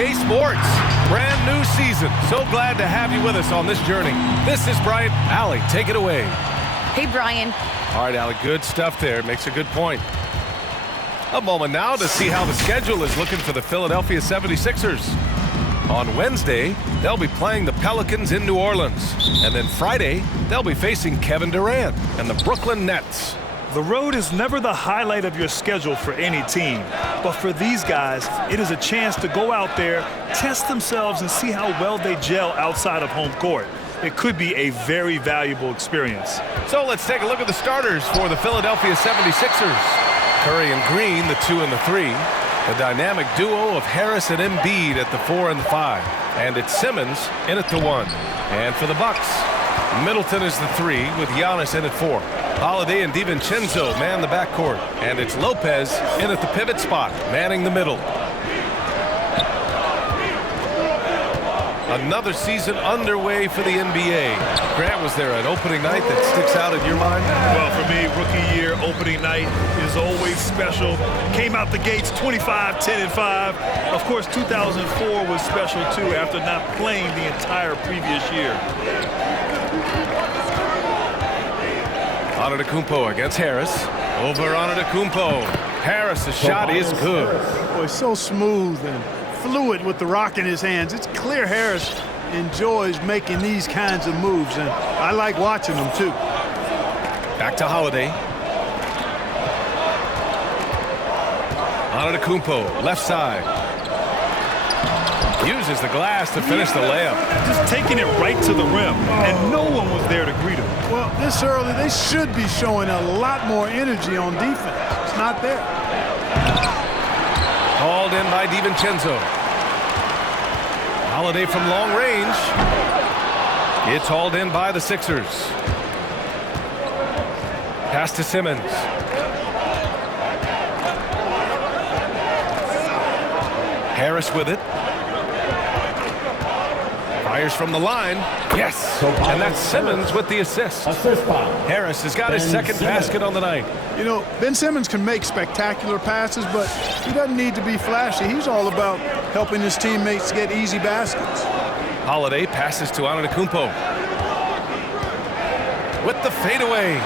2K Sports. Brand new season. So glad to have you with us on this journey. This is Brian. Allie, take it away. Hey, Brian. All right, Allie, good stuff there. Makes a good point. A moment now to see how the schedule is looking for the Philadelphia 76ers. On Wednesday, they'll be playing the Pelicans in New Orleans. And then Friday, they'll be facing Kevin Durant and the Brooklyn Nets. The road is never the highlight of your schedule for any team. But for these guys, it is a chance to go out there, test themselves, and see how well they gel outside of home court. It could be a very valuable experience. So let's take a look at the starters for the Philadelphia 76ers. Curry and Green, the 2 and the 3. The dynamic duo of Harris and Embiid at the 4 and the 5. And it's Simmons in at the 1. And for the Bucks, Middleton is the 3 with Giannis in at 4. Holiday and DiVincenzo man the backcourt. And it's Lopez in at the pivot spot, manning the middle. Another season underway for the NBA. Grant, was there an opening night that sticks out in your mind? Well, for me, rookie year opening night is always special. Came out the gates 25, 10, and 5. Of course, 2004 was special, too, after not playing the entire previous year. Antetokounmpo against Harris. Over Antetokounmpo. Harris' shot is good. Boy, so smooth and fluid with the rock in his hands. It's clear Harris enjoys making these kinds of moves, and I like watching them too. Back to Holiday. Antetokounmpo, left side. Uses the glass to finish the layup. Just taking it right to the rim, and no one was there to greet him. Well, this early, they should be showing a lot more energy on defense. It's not there. Called in by DiVincenzo. Holiday from long range. It's hauled in by the Sixers. Pass to Simmons. Harris with it. Fires from the line. Yes! And that's Simmons with the assist. Harris has got his second basket on the night. You know, Ben Simmons can make spectacular passes, but he doesn't need to be flashy. He's all about helping his teammates get easy baskets. Holiday passes to Antetokounmpo. With the fadeaway.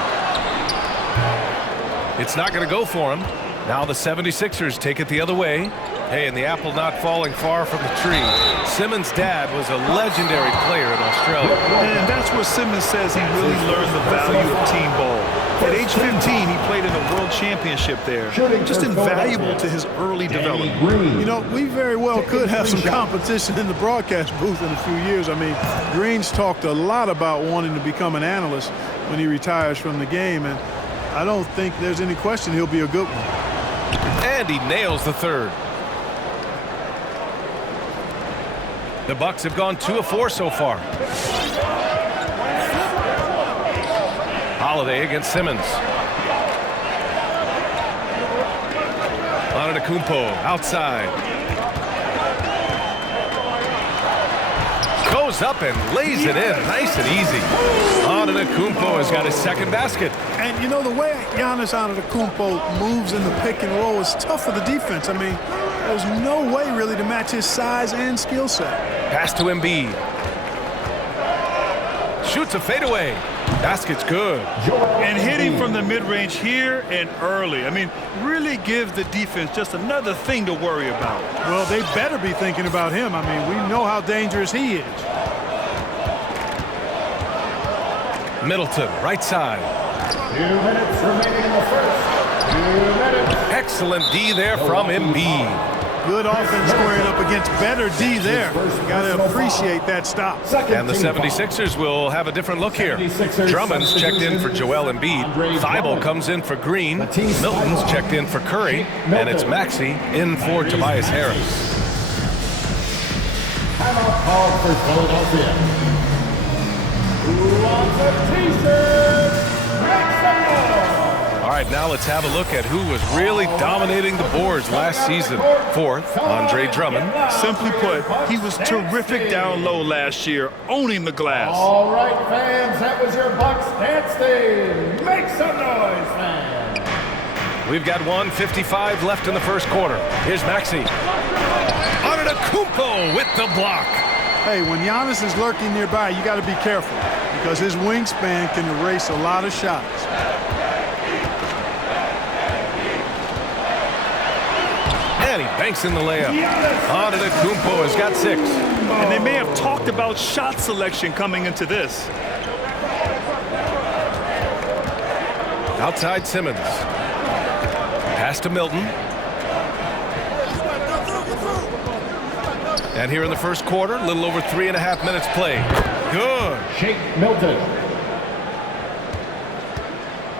It's not going to go for him. Now the 76ers take it the other way. Hey, and the apple not falling far from the tree. Simmons' dad was a legendary player in Australia. And that's where Simmons says he really learned the value of team ball. At age 15, he played in a world championship there. Just invaluable to his early development. You know, we very well could have some competition in the broadcast booth in a few years. I mean, Green's talked a lot about wanting to become an analyst when he retires from the game, and I don't think there's any question he'll be a good one. And he nails the third. The Bucks have gone 2 of 4 so far. Holiday against Simmons. Antetokounmpo outside. Goes up and lays it in nice and easy. Antetokounmpo has got his second basket. And you know, the way Giannis Antetokounmpo moves in the pick and roll is tough for the defense. I mean, there's no way really to match his size and skill set. Pass to Embiid. Shoots a fadeaway. Basket's good. And hitting from the mid-range here and early. I mean, really gives the defense just another thing to worry about. Well, they better be thinking about him. I mean, we know how dangerous he is. Middleton, right side. 2 minutes remaining in the first. 2 minutes. Excellent D there from Embiid. Good offense squaring up against better D there. Got to appreciate that stop. And the 76ers will have a different look here. Drummond's checked in for Joel Embiid. Thibault comes in for Green. Milton's checked in for Curry. And it's Maxey in for Tobias Harris. Timeout called for Philadelphia. Who wants a t-shirt? Make some noise. All right, now let's have a look at who was really dominating the boards last season. Fourth, Andre Drummond. Simply put, he was terrific down low last year, owning the glass. All right, fans, that was your Bucks dance day. Make some noise, fans. We've got 1:55 left in the first quarter. Here's Maxey. Antetokounmpo with the block. Hey, when Giannis is lurking nearby, you got to be careful because his wingspan can erase a lot of shots. And he banks in the layup. Antetokounmpo has got 6. And they may have talked about shot selection coming into this. Outside Simmons. Pass to Milton. And here in the first quarter, a little over 3.5 minutes played. Good. Shake Milton.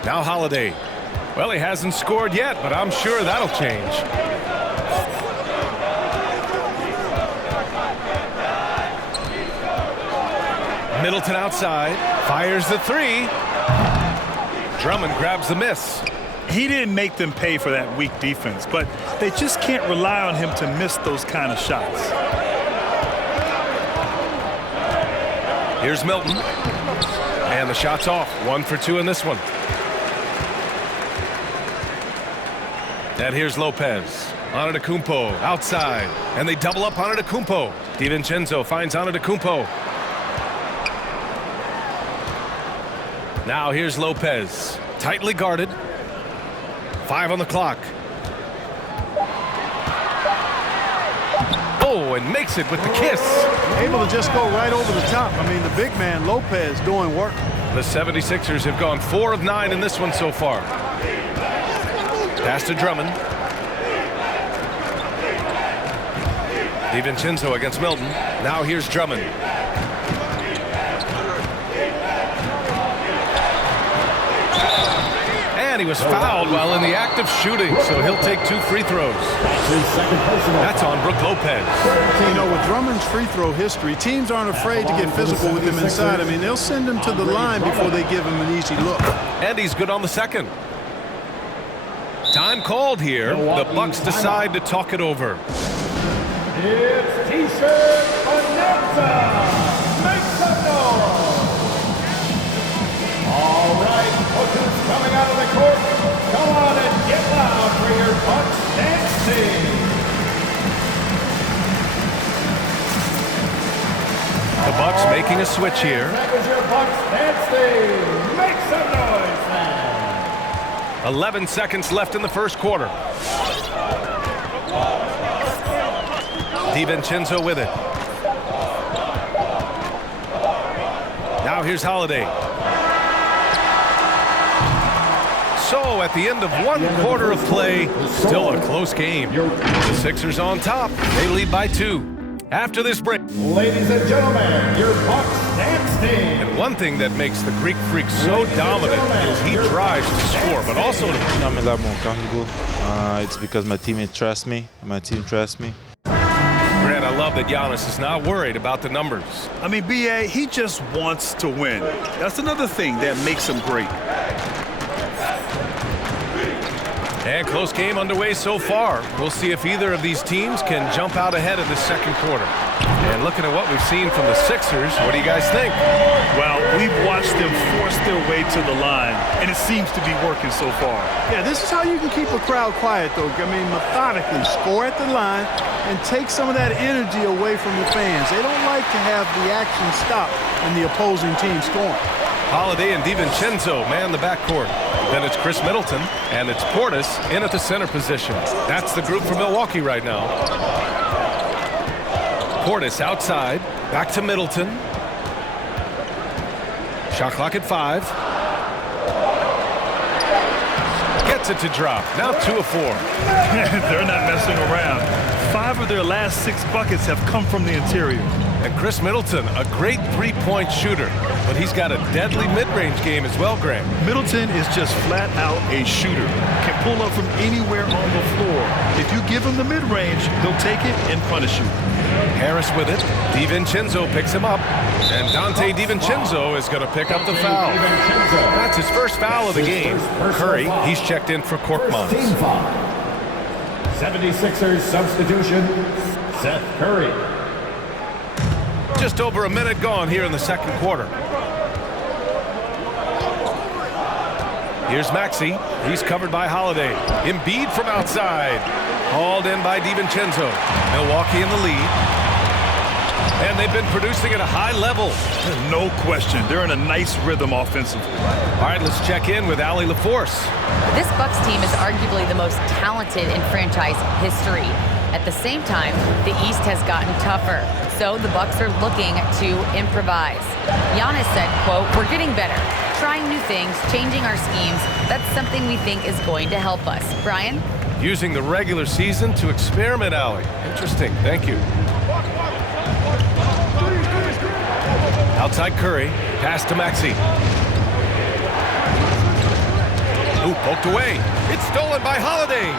Now Holiday. Well, he hasn't scored yet, but I'm sure that'll change. Middleton outside. Fires the 3. Drummond grabs the miss. He didn't make them pay for that weak defense, but they just can't rely on him to miss those kind of shots. Here's Milton. And the shot's off. 1 for 2 in this one. And here's Lopez. Antetokounmpo outside. And they double up Antetokounmpo. DiVincenzo finds Antetokounmpo. Now here's Lopez. Tightly guarded. 5 on the clock. Oh, and makes it with the kiss. Able to just go right over the top. I mean, the big man, Lopez, doing work. The 76ers have gone 4 of 9 in this one so far. Pass to Drummond. DiVincenzo against Milton. Now here's Drummond. And he was fouled while in the act of shooting, so he'll take 2 free throws. That's on Brook Lopez. You know, with Drummond's free throw history, teams aren't afraid to get physical with him inside. I mean, they'll send him to the line before they give him an easy look. And he's good on the second. Time called here. The Bucks decide to talk it over. It's T-shirt Bonanza. Make some noise. All right, coaches coming out of the court. Come on and get loud for your Bucks dance team. The Bucks making a switch here. That was your Bucks dance team. Make some noise, man. 11 seconds left in the first quarter. DiVincenzo with it. Now here's Holiday. So at the end of 1 quarter of play, still a close game. The Sixers on top. They lead by 2. After this break. Ladies and gentlemen, your Bucks dance team. And one thing that makes the Greek Freak so dominant is he tries to score, but also to... It's because my teammate trusts me. My team trusts me. Grant, I love that Giannis is not worried about the numbers. I mean, B.A., he just wants to win. That's another thing that makes him great. And close game underway so far. We'll see if either of these teams can jump out ahead in the second quarter. And looking at what we've seen from the Sixers, what do you guys think? Well, we've watched them force their way to the line, and it seems to be working so far. Yeah, this is how you can keep a crowd quiet, though. I mean, methodically score at the line and take some of that energy away from the fans. They don't like to have the action stop when the opposing team scoring. Holiday and DiVincenzo man the backcourt. Then it's Chris Middleton, and it's Portis in at the center position. That's the group for Milwaukee right now. Portis outside, back to Middleton. Shot clock at 5. Gets it to drop. Now 2 of 4. They're not messing around. 5 of their last 6 buckets have come from the interior. And Chris Middleton, a great three-point shooter, but he's got a deadly mid-range game as well, Grant. Middleton is just flat out a shooter. Can pull up from anywhere on the floor. If you give him the mid-range, he'll take it and punish you. Harris with it. DiVincenzo picks him up. And Dante DiVincenzo is going to pick up the foul. That's his first foul of the game. Curry, he's checked in for Korkmaz. Team foul. 76ers substitution, Seth Curry. Just over a minute gone here in the second quarter. Here's Maxey. He's covered by Holiday. Embiid from outside. Hauled in by DiVincenzo. Milwaukee in the lead. And they've been producing at a high level. No question. They're in a nice rhythm offensively. All right, let's check in with Allie LaForce. This Bucks team is arguably the most talented in franchise history. At the same time, the East has gotten tougher, so the Bucks are looking to improvise. Giannis said, quote, "We're getting better, trying new things, changing our schemes. That's something we think is going to help us." Brian? Using the regular season to experiment, Allie. Interesting. Thank you. Outside Curry. Pass to Maxey. Ooh, poked away. It's stolen by Holiday.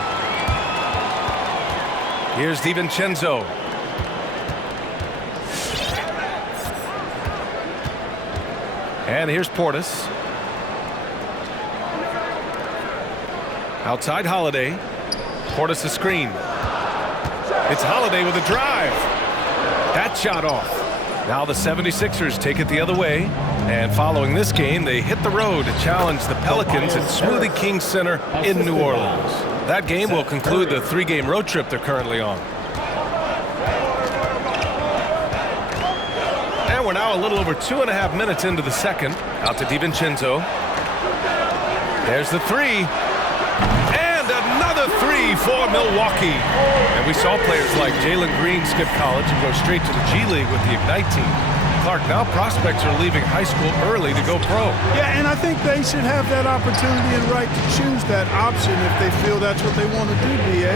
Here's DiVincenzo. And here's Portis. Outside Holiday. Portis a screen. It's Holiday with a drive. That shot off. Now the 76ers take it the other way. And following this game, they hit the road to challenge the Pelicans at Smoothie King Center in New Orleans. That game will conclude the 3-game road trip they're currently on. And we're now a little over 2.5 minutes into the second. Out to DiVincenzo. There's the three. And another three for Milwaukee. And we saw players like Jalen Green skip college and go straight to the G League with the Ignite team. Clark, now prospects are leaving high school early to go pro. Yeah, and I think they should have that opportunity and right to choose that option if they feel that's what they want to do, B.A.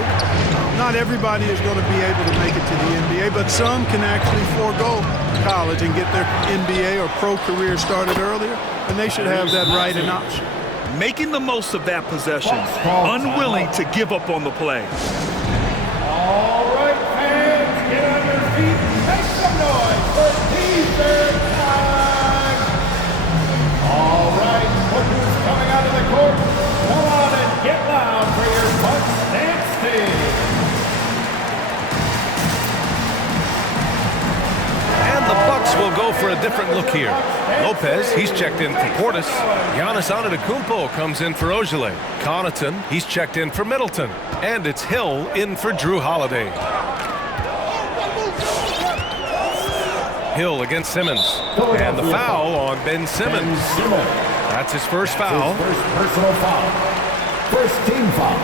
Not everybody is going to be able to make it to the NBA, but some can actually forego college and get their NBA or pro career started earlier, and they should have that right and option. Making the most of that possession, unwilling to give up on the play. All right, fans, get on your feet and make some noise for teaser time. All right, look who's coming out of the court. Come on and get loud for your Bucks dance team. And the Bucks will go for a different look here. Lopez, he's checked in for Portis. Giannis Antetokounmpo comes in for Ojale. Connaughton, he's checked in for Middleton. And it's Hill in for Drew Holiday. Hill against Simmons. And the foul on Ben Simmons. That's his first foul. His first personal foul. First team foul.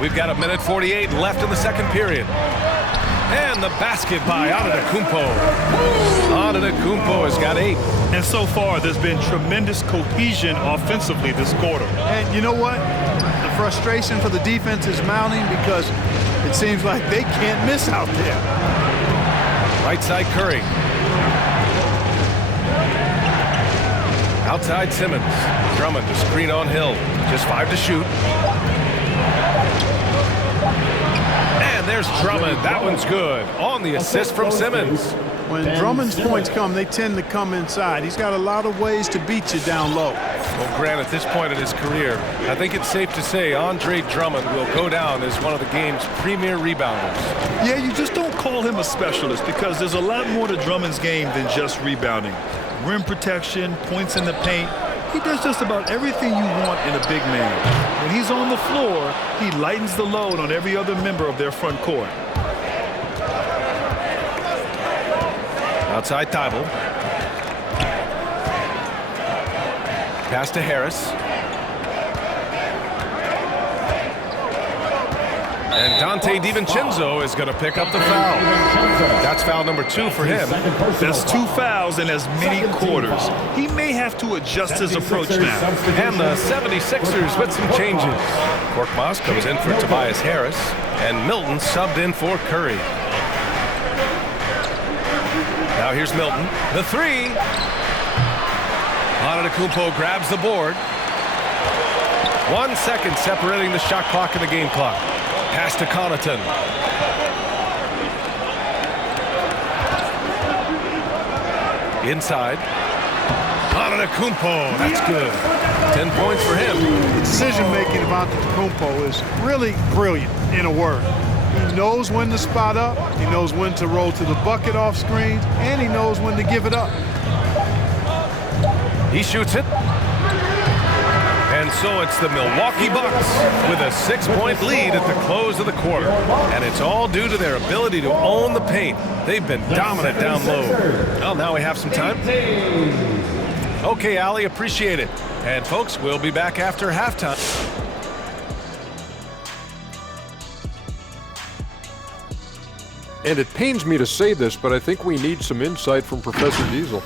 We've got 1:48 left in the second period. And the basket by Antetokounmpo. Antetokounmpo has got 8. And so far, there's been tremendous cohesion offensively this quarter. And you know what? The frustration for the defense is mounting because it seems like they can't miss out there. Right side Curry. Outside Simmons. Drummond to screen on Hill. Just 5 to shoot. And there's Drummond. That one's good. On the assist from Simmons. When Drummond's points come, they tend to come inside. He's got a lot of ways to beat you down low. Well, Grant, at this point in his career, I think it's safe to say Andre Drummond will go down as one of the game's premier rebounders. Yeah, you just don't call him a specialist because there's a lot more to Drummond's game than just rebounding. Rim protection, points in the paint. He does just about everything you want in a big man. When he's on the floor, he lightens the load on every other member of their front court. Outside Thibault. Pass to Harris. And Dante DiVincenzo is going to pick up the foul. That's foul number 2 for him. That's 2 fouls in as many quarters. He may have to adjust his approach now. And the 76ers with some changes. Korkmaz comes in for Tobias Harris. And Milton subbed in for Curry. Now here's Milton. The 3. Antetokounmpo grabs the board. 1 second separating the shot clock and the game clock. Pass to Connaughton. Inside. Antetokounmpo. That's good. 10 points for him. The decision-making of Antetokounmpo is really brilliant, in a word. He knows when to spot up, he knows when to roll to the bucket off screens, and he knows when to give it up. He shoots it. And so it's the Milwaukee Bucks with a 6-point lead at the close of the quarter. And it's all due to their ability to own the paint. They've been dominant down low. Well, now we have some time. Okay, Allie, appreciate it. And folks, we'll be back after halftime. And it pains me to say this, but I think we need some insight from Professor Diesel.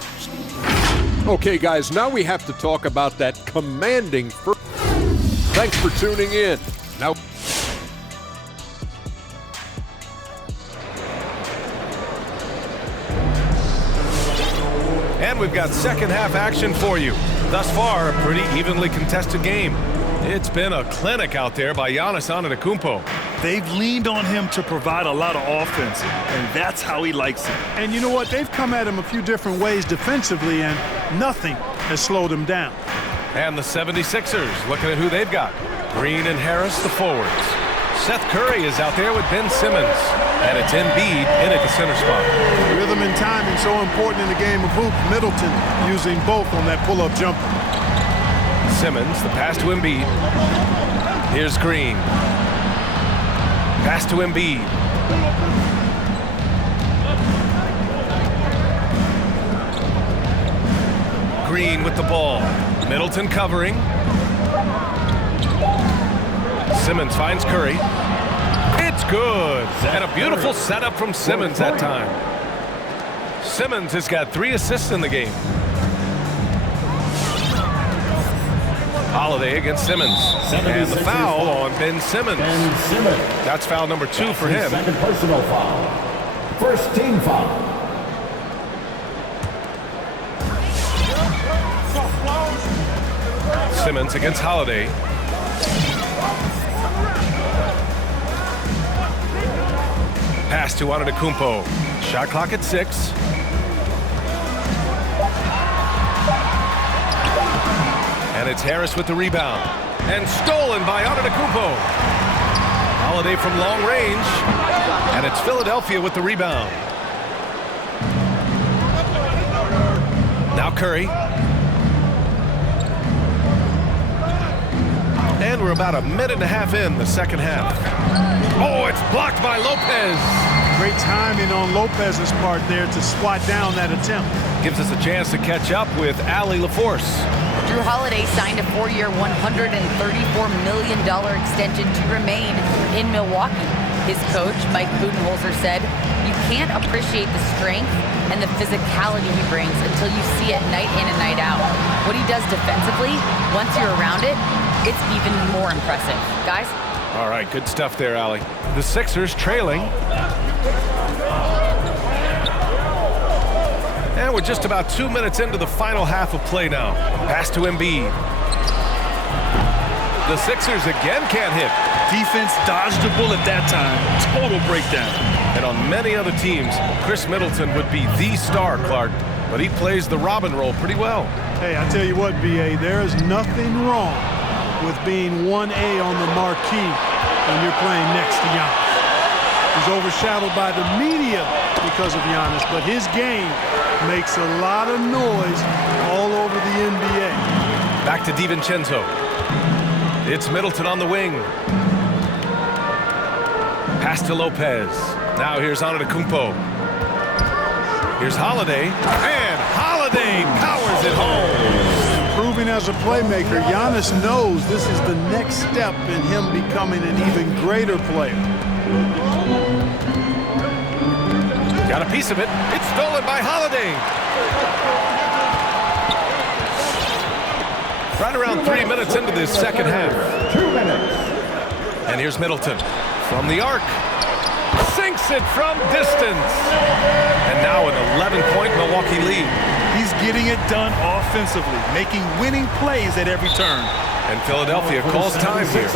Okay, guys, now we have to talk about that commanding first. Thanks for tuning in. Now, and we've got second half action for you. Thus far, a pretty evenly contested game. It's been a clinic out there by Giannis Antetokounmpo. They've leaned on him to provide a lot of offense, and that's how he likes it. And you know what? They've come at him a few different ways defensively, and nothing has slowed him down. And the 76ers, looking at who they've got. Green and Harris, the forwards. Seth Curry is out there with Ben Simmons. And it's Embiid in at the center spot. Rhythm and timing so important in the game of hoops. Middleton using both on that pull-up jumper. Simmons, the pass to Embiid. Here's Green. Pass to Embiid. Green with the ball. Middleton covering. Simmons finds Curry. It's good. And a beautiful setup from Simmons that time. Simmons has got 3 assists in the game. Holiday against Simmons. And the foul on Ben Simmons. That's foul number 2 for him. Second personal foul. First team foul. Simmons against Holiday. Pass to Antetokounmpo. Shot clock at 6. And it's Harris with the rebound. And stolen by Antetokounmpo. Holiday from long range. And it's Philadelphia with the rebound. Now Curry. And we're about a minute and a half in the second half. Oh, it's blocked by Lopez. Great timing on Lopez's part there to swat down that attempt. Gives us a chance to catch up with Allie LaForce. Drew Holiday signed a 4-year, $134 million extension to remain in Milwaukee. His coach, Mike Budenholzer, said, "You can't appreciate the strength and the physicality he brings until you see it night in and night out. What he does defensively, once you're around it, it's even more impressive." Guys? All right, good stuff there, Allie. The Sixers trailing. And we're just about 2 minutes into the final half of play now. Pass to Embiid. The Sixers again can't hit. Defense dodged a bullet that time. Total breakdown. And on many other teams, Chris Middleton would be the star, Clark. But he plays the Robin role pretty well. Hey, I tell you what, B.A., there is nothing wrong with being 1A on the marquee when you're playing next to Giannis. He's overshadowed by the media because of Giannis, but his game makes a lot of noise all over the NBA. Back to DiVincenzo. It's Middleton on the wing. Pass to Lopez. Now here's Antetokounmpo. Here's Holiday. And Holiday powers it home. Improving as a playmaker, Giannis knows this is the next step in him becoming an even greater player. Got a piece of it. It's stolen by Holiday. Right around 3 minutes into this second half. 2 minutes. And here's Middleton from the arc. Sinks it from distance. And now an 11-point Milwaukee lead. He's getting it done offensively, making winning plays at every turn. And Philadelphia calls time here.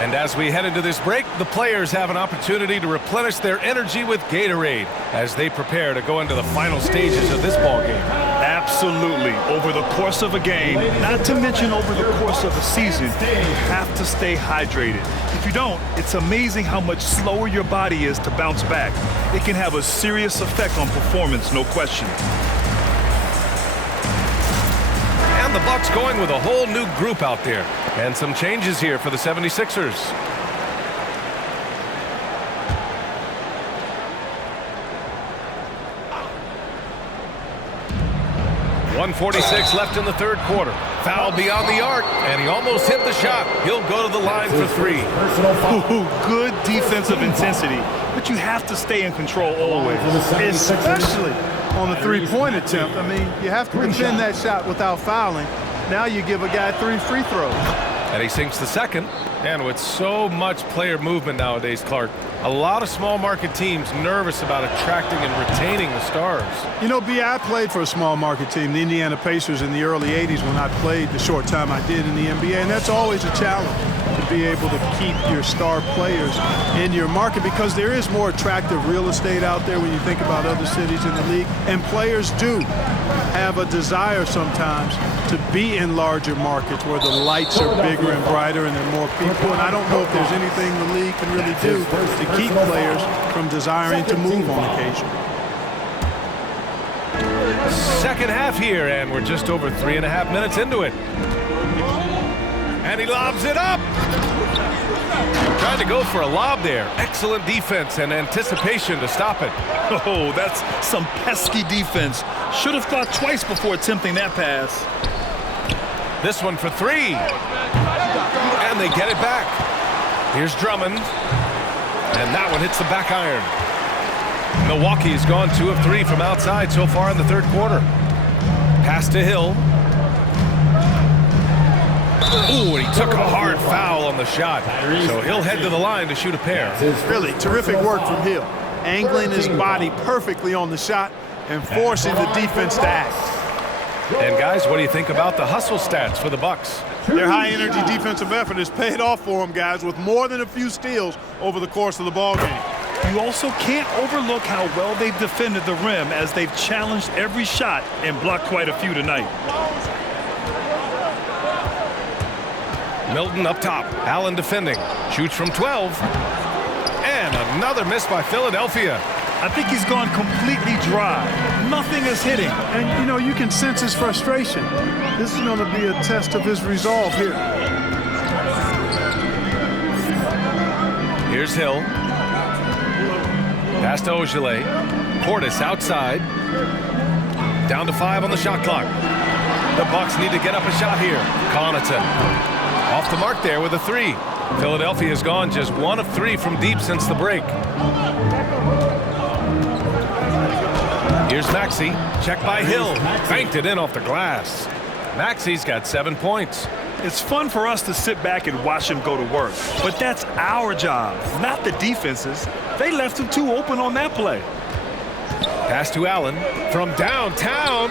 And as we head into this break, the players have an opportunity to replenish their energy with Gatorade as they prepare to go into the final stages of this ball game. Absolutely. Over the course of a game, not to mention over the course of a season, you have to stay hydrated. If you don't, it's amazing how much slower your body is to bounce back. It can have a serious effect on performance, no question. And the Bucks going with a whole new group out there. And some changes here for the 76ers. .146 left in the third quarter. Foul beyond the arc, and he almost hit the shot. He'll go to the line for three. Ooh, good defensive intensity, but you have to stay in control always. Especially on the three-point attempt. I mean, you have to defend that shot without fouling. Now you give a guy 3 free throws. And he sinks the second. And with so much player movement nowadays, Clark, a lot of small market teams nervous about attracting and retaining the stars. You know, B, I played for a small market team, the Indiana Pacers, in the early 80s when I played the short time I did in the NBA. And that's always a challenge, to be able to keep your star players in your market, because there is more attractive real estate out there when you think about other cities in the league. And players do have a desire sometimes to be in larger markets where the lights are bigger and brighter and there are more people. And I don't know if there's anything the league can really do to keep players from desiring to move on occasion. Second half here, and we're just over 3.5 minutes into it. And he lobs it up. Trying to go for a lob there. Excellent defense and anticipation to stop it. Oh, that's some pesky defense. Should have thought twice before attempting that pass. This one for three. And they get it back. Here's Drummond. And that one hits the back iron. Milwaukee has gone 2 of 3 from outside so far in the third quarter. Pass to Hill. Ooh, and he took a hard foul on the shot. So he'll head to the line to shoot a pair. Really terrific work from Hill. Angling his body perfectly on the shot and forcing the defense to act. And guys, what do you think about the hustle stats for the Bucks? Their high-energy defensive effort has paid off for them, guys, with more than a few steals over the course of the ball game. You also can't overlook how well they've defended the rim, as they've challenged every shot and blocked quite a few tonight. Milton up top. Allen defending. Shoots from 12. And another miss by Philadelphia. I think he's gone completely dry. Nothing is hitting. And, you know, you can sense his frustration. This is going to be a test of his resolve here. Here's Hill. Pass to Ogilvy. Portis outside. Down to 5 on the shot clock. The Bucks need to get up a shot here. Connaughton off the mark there with a 3. Philadelphia has gone just 1 of 3 from deep since the break. Here's Maxey. Check by Hill. Banked it in off the glass. Maxey's got 7 points. It's fun for us to sit back and watch him go to work, but that's our job, not the defense's. They left him too open on that play. Pass to Allen from downtown.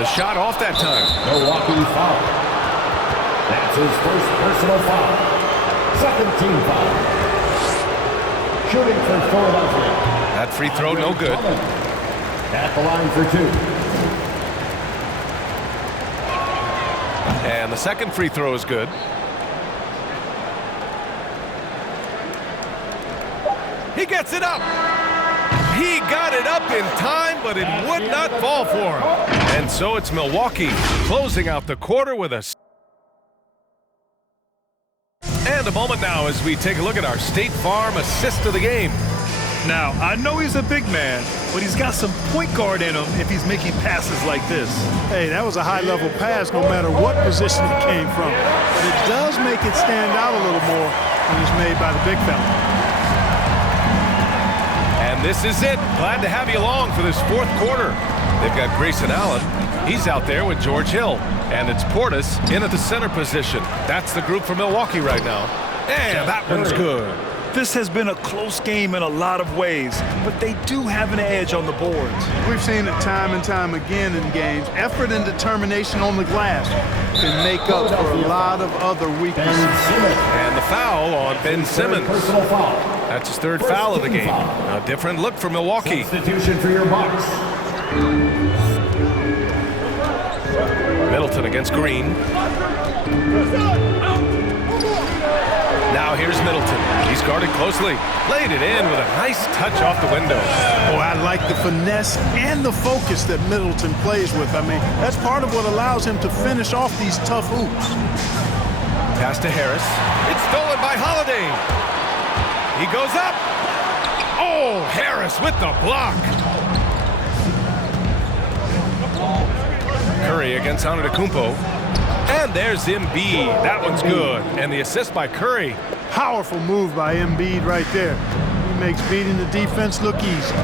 The shot off that time. Milwaukee foul. That's his first personal foul. Second team foul. Shooting for Philadelphia. That free throw no good. At the line for 2. And the second free throw is good. He gets it up. He got it up in time, but it would not fall for him. And so it's Milwaukee closing out the quarter with a... And a moment now as we take a look at our State Farm assist of the game. Now, I know he's a big man, but he's got some point guard in him if he's making passes like this. Hey, that was a high-level pass no matter what position it came from. But it does make it stand out a little more when it's made by the big fella. And this is it. Glad to have you along for this fourth quarter. They've got Grayson Allen. He's out there with George Hill. And it's Portis in at the center position. That's the group for Milwaukee right now. And that one's good. This has been a close game in a lot of ways, but they do have an edge on the boards. We've seen it time and time again in games. Effort and determination on the glass can make up for a lot of other weaknesses. And the foul on Ben Simmons. That's his third foul of the game. A different look for Milwaukee. Substitution for your Bucks. Middleton against Green. Now here's Middleton. He's guarded closely. Laid it in with a nice touch off the window. Oh, I like the finesse and the focus that Middleton plays with. I mean, that's part of what allows him to finish off these tough hoops. Pass to Harris. It's stolen by Holiday. He goes up. Oh, Harris with the block. Curry against Antetokounmpo. And there's Embiid. That one's good. And the assist by Curry. Powerful move by Embiid right there. He makes beating the defense look easy.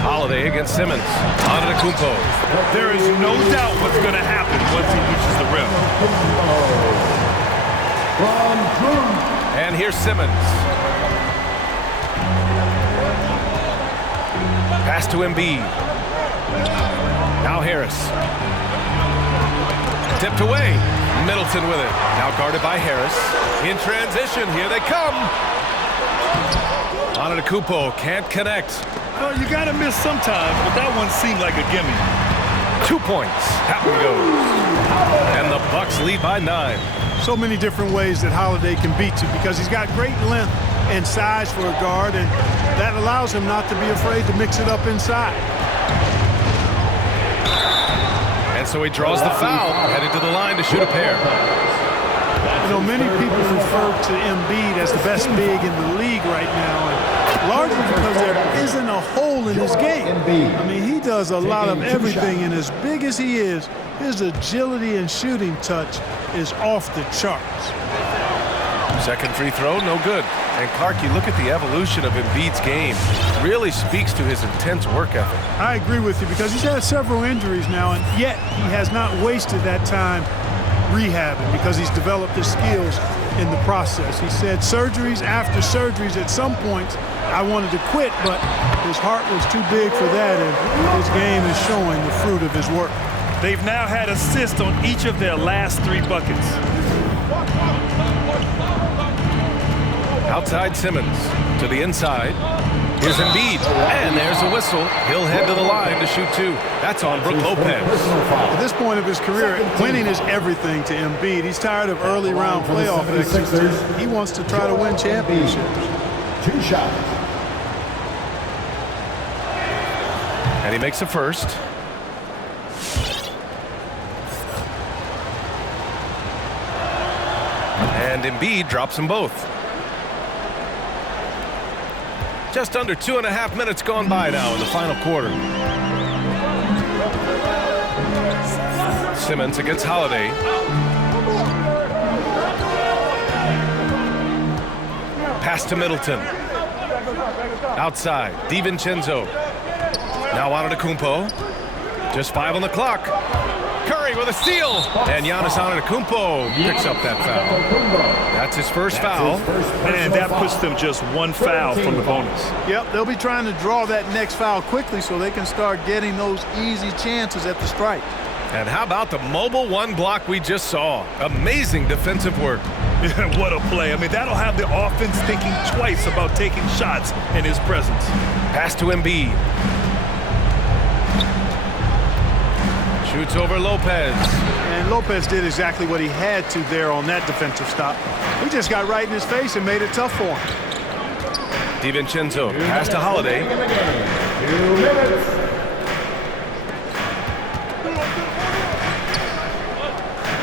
Holiday against Simmons. Antetokounmpo. There is no doubt what's going to happen once he reaches the rim. And here's Simmons. Pass to Embiid. Now Harris. Tipped away. Middleton with it. Now guarded by Harris. In transition. Here they come. Antetokounmpo can't connect. Well, you got to miss sometimes, but that one seemed like a gimme. 2 points. That one goes. And the Bucks lead by 9. So many different ways that Holiday can beat you because he's got great length and size for a guard, and that allows him not to be afraid to mix it up inside. And so he draws the foul, headed to the line to shoot a pair. You know, many people refer to Embiid as the best big in the league right now, and largely because there isn't a hole in his game. I mean, he does a lot of everything, and as big as he is, his agility and shooting touch is off the charts. Second free throw, no good. And Clark, you look at the evolution of Embiid's game. Really speaks to his intense work ethic. I agree with you because he's had several injuries now, and yet he has not wasted that time rehabbing because he's developed his skills in the process. He said surgeries after surgeries, at some points I wanted to quit, but his heart was too big for that, and his game is showing the fruit of his work. They've now had assists on each of their last 3 buckets. Outside Simmons to the inside. Here's Embiid, and there's a whistle. He'll head to the line to shoot 2. That's on Brook Lopez. At this point of his career, winning is everything to Embiid. He's tired of early round playoff exits. He wants to try to win championships. 2 shots. And he makes a first. And Embiid drops them both. Just under 2.5 minutes gone by now in the final quarter. Simmons against Holiday. Pass to Middleton. Outside, DiVincenzo. Now Antetokounmpo. Just 5 on the clock. Curry with a steal. And Giannis Antetokounmpo picks up that foul. That's his first foul. And that puts them just 1 foul from the bonus. Yep, they'll be trying to draw that next foul quickly so they can start getting those easy chances at the strike. And how about the mobile 1 block we just saw? Amazing defensive work. What a play. I mean, that'll have the offense thinking twice about taking shots in his presence. Pass to Embiid. Shoots over Lopez. And Lopez did exactly what he had to there on that defensive stop. He just got right in his face and made it tough for him. DiVincenzo, pass to Holiday. 2 minutes.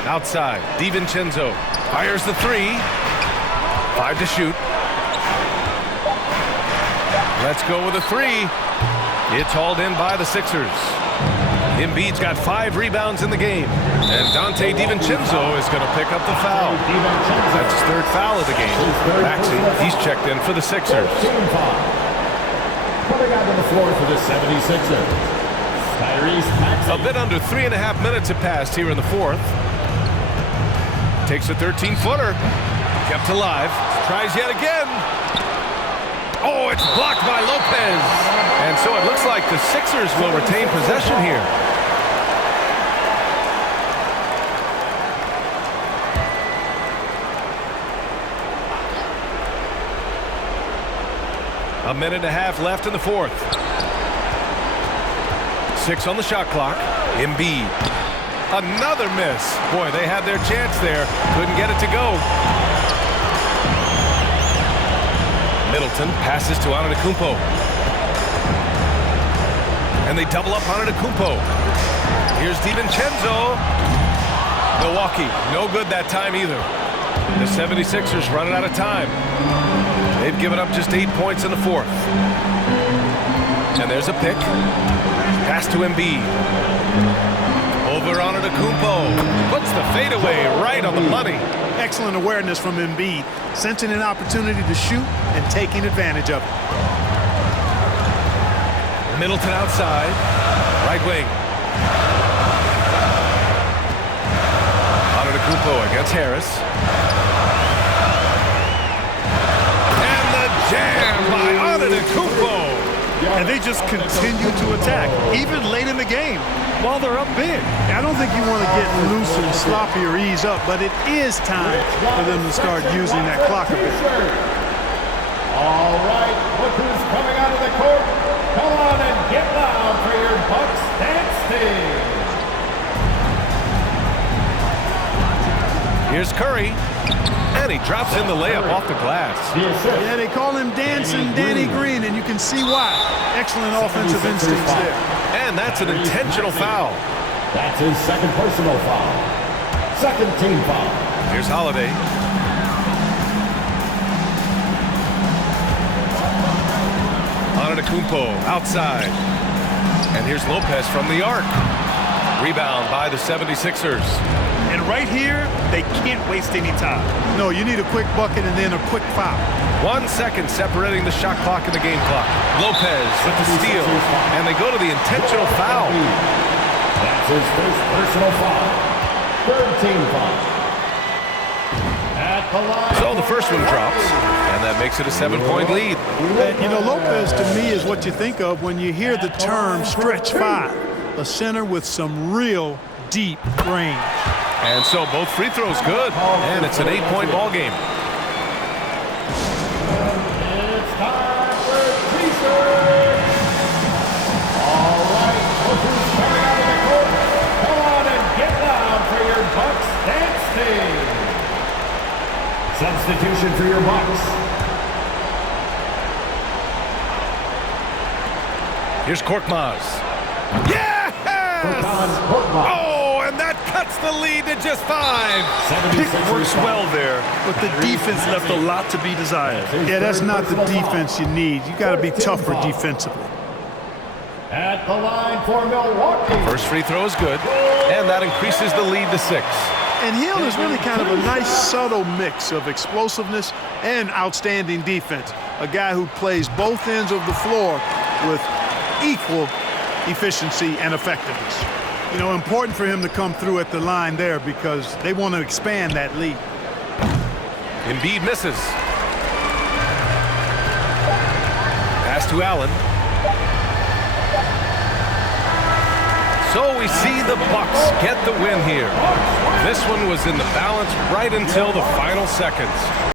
Outside, DiVincenzo fires the 3. 5 to shoot. Let's go with a 3. It's hauled in by the Sixers. Embiid's got 5 rebounds in the game. And Dante DiVincenzo is going to pick up the foul. That's his 3rd foul of the game. Maxey, he's checked in for the Sixers. Coming out on the floor for the 76ers. Tyrese Maxey. A bit under 3.5 minutes have passed here in the 4th. Takes a 13-footer. Kept alive. Tries yet again. Oh, it's blocked by Lopez. And so it looks like the Sixers will retain possession here. A minute and a half left in the 4th. 6 on the shot clock. Embiid. Another miss. Boy, they had their chance there. Couldn't get it to go. Middleton passes to Antetokounmpo. And they double up Antetokounmpo. Here's DiVincenzo. Milwaukee, no good that time either. The 76ers running out of time. They've given up just 8 points in the fourth. And there's a pick. Pass to Embiid. Over Antetokounmpo. Puts the fadeaway right on the money. Excellent awareness from Embiid, sensing an opportunity to shoot and taking advantage of it. Middleton outside. Right wing. Antetokounmpo against Harris. And the jam by Antetokounmpo. And they just continue to attack, even late in the game, while they're up big. I don't think you want to get loose and sloppy or ease up, but it is time for them to start using that clock a bit. All right, look who's coming out of the court. Come on and get loud for your Bucks dance team. Here's Curry. And he drops in the layup off the glass. Yeah, they call him Dancing Danny Green, and you can see why. Excellent offensive instincts there. And that's an intentional foul. That's his second personal foul. Second team foul. Here's Holiday. Antetokounmpo outside. And here's Lopez from the arc. Rebound by the 76ers. And right here, they can't waste any time. No, you need a quick bucket and then a quick foul. 1 second separating the shot clock and the game clock. Lopez with the steal. And they go to the intentional foul. That's his first personal foul. Third team foul. At the line. So the first one drops. And that makes it a 7-point lead. And, you know, Lopez to me is what you think of when you hear the term stretch five. A center with some real deep range. And so both free throws good. And it's an 8-point ball game. It's time for T-shirt. All right, look who's coming out of the court. Come on and get loud for your Bucks dance team. Substitution for your Bucks. Here's Korkmaz. Yes! Oh, and that cuts the lead to just 5. Pick works well there, but the defense left a lot to be desired. Yeah, that's not the defense you need. You got to be tougher defensively. At the line for Milwaukee. First free throw is good, and that increases the lead to 6. And Hill is really kind of a nice subtle mix of explosiveness and outstanding defense. A guy who plays both ends of the floor with equal efficiency and effectiveness. You know, important for him to come through at the line there because they want to expand that lead. Embiid misses. Pass to Allen. So we see the Bucks get the win here. This one was in the balance right until the final seconds.